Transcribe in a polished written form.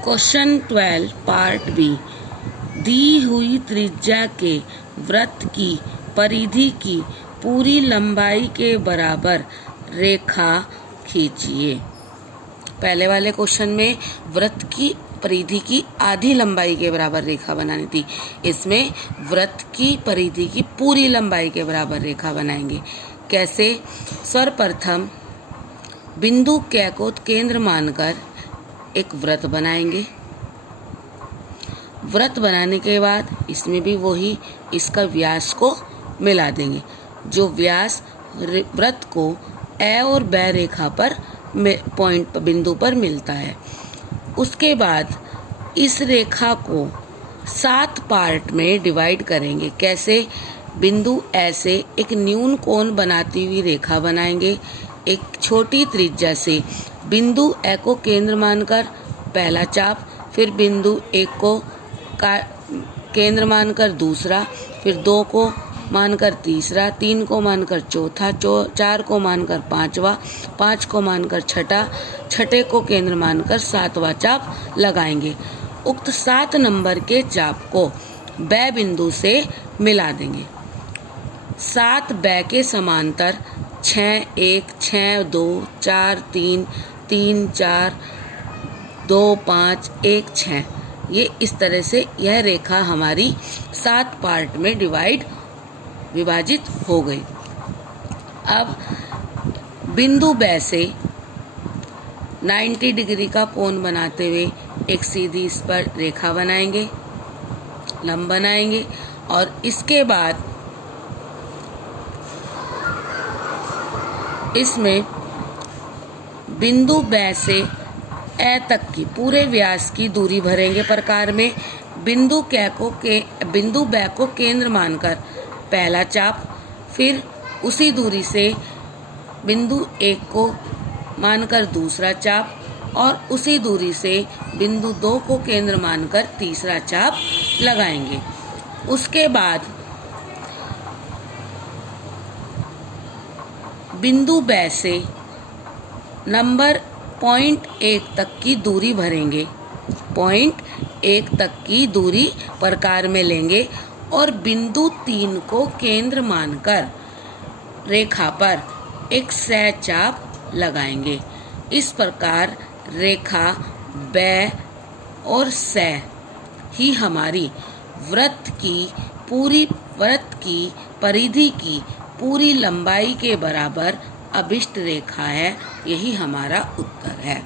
Question 12 part B. दी हुई त्रिज्या के वृत्त की परिधि की पूरी लंबाई के बराबर रेखा खींचिए। पहले वाले क्वेश्चन में वृत्त की परिधि की आधी लंबाई के बराबर रेखा बनानी थी, इसमें वृत्त की परिधि की पूरी लंबाई के बराबर रेखा बनाएंगे। कैसे? सर्वप्रथम बिंदु K को केंद्र मानकर एक वृत्त बनाएंगे। वृत्त बनाने के बाद इसमें भी वही इसका व्यास को मिला देंगे, जो व्यास वृत्त को ए और B रेखा पर पॉइंट बिंदु पर मिलता है। उसके बाद इस रेखा को 7 पार्ट में डिवाइड करेंगे। कैसे? बिंदु ए से एक न्यून कोण बनाती हुई रेखा बनाएंगे। एक छोटी त्रिज्या से बिंदु ए को केंद्र मानकर पहला चाप, फिर बिंदु 1 को केंद्र मानकर दूसरा, फिर 2 को मानकर तीसरा, 3 को मानकर चौथा, 4 को मानकर पांचवा, 5 को मानकर छठा, छठे को केंद्र मानकर 7वां चाप लगाएंगे। उक्त 7 नंबर के चाप को B बिंदु से मिला देंगे। 7 B के समांतर 6 1 6 2 4 3 3 4 2 5 1 6, ये इस तरह से यह रेखा हमारी 7 पार्ट में विभाजित हो गई। अब बिंदु B से 90 डिग्री का कोण बनाते हुए एक सीधी इस पर रेखा बनाएंगे, लंब बनाएंगे, और इसके बाद इसमें बिंदु B से ए तक की पूरे व्यास की दूरी भरेंगे। प्रकार में बिंदु B को केंद्र मानकर पहला चाप, फिर उसी दूरी से बिंदु 1 को मानकर दूसरा चाप, और उसी दूरी से बिंदु 2 को केंद्र मानकर तीसरा चाप लगाएंगे। उसके बाद बिंदु B से नंबर पॉइंट 1 तक की दूरी भरेंगे। पॉइंट 1 तक की दूरी प्रकार में लेंगे और बिंदु 3 को केंद्र मानकर रेखा पर एक सह चाप लगाएंगे। इस प्रकार रेखा B और सह ही हमारी वृत्त की परिधि की पूरी लंबाई के बराबर अभिष्ट रेखा है। यही हमारा उत्तर है।